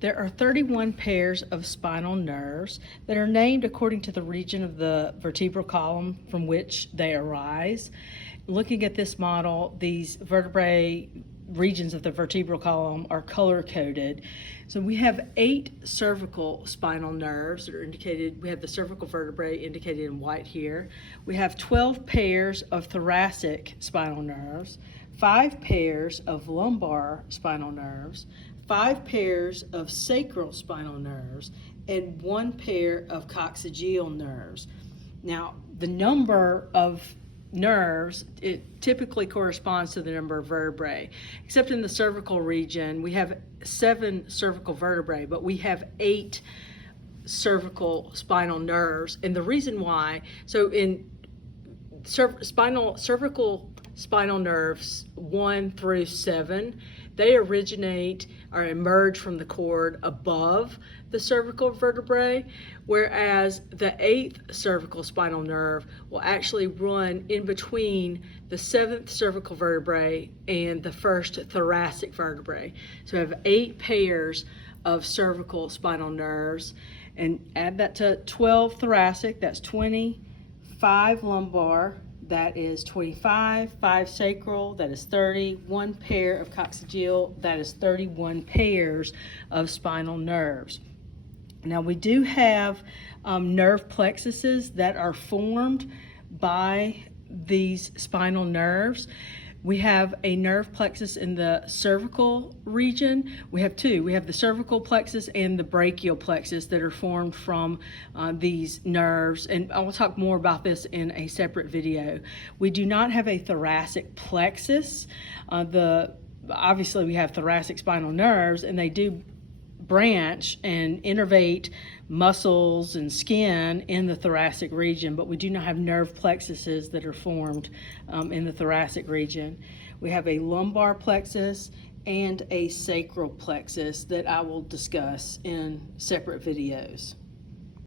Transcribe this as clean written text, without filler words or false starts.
There are 31 pairs of spinal nerves that are named according to the region of the vertebral column from which they arise. Looking at this model, these vertebrae regions of the vertebral column are color-coded. So we have 8 cervical spinal nerves that are indicated. We have the cervical vertebrae indicated in white here. We have 12 pairs of thoracic spinal nerves, 5 pairs of lumbar spinal nerves, 5 pairs of sacral spinal nerves, and 1 pair of coccygeal nerves. Now, the number of nerves, it typically corresponds to the number of vertebrae. Except in the cervical region, we have 7 cervical vertebrae, but we have 8 cervical spinal nerves. And the reason why, so in cervical spinal nerves 1 through 7, they originate or emerge from the cord above the cervical vertebrae, whereas the 8th cervical spinal nerve will actually run in between the 7th cervical vertebrae and the 1st thoracic vertebrae. So we have 8 pairs of cervical spinal nerves, and add that to 12 thoracic, that's 20, 5 lumbar, that is 25, 5 sacral, that is 30, 1 pair of coccygeal, that is 31 pairs of spinal nerves. Now we do have nerve plexuses that are formed by these spinal nerves. We have a nerve plexus in the cervical region. We have 2. We have the cervical plexus and the brachial plexus that are formed from these nerves, and I will talk more about this in a separate video. We do not have a thoracic plexus. Obviously we have thoracic spinal nerves, and they do branch and innervate muscles and skin in the thoracic region, but we do not have nerve plexuses that are formed in the thoracic region. We have a lumbar plexus and a sacral plexus that I will discuss in separate videos.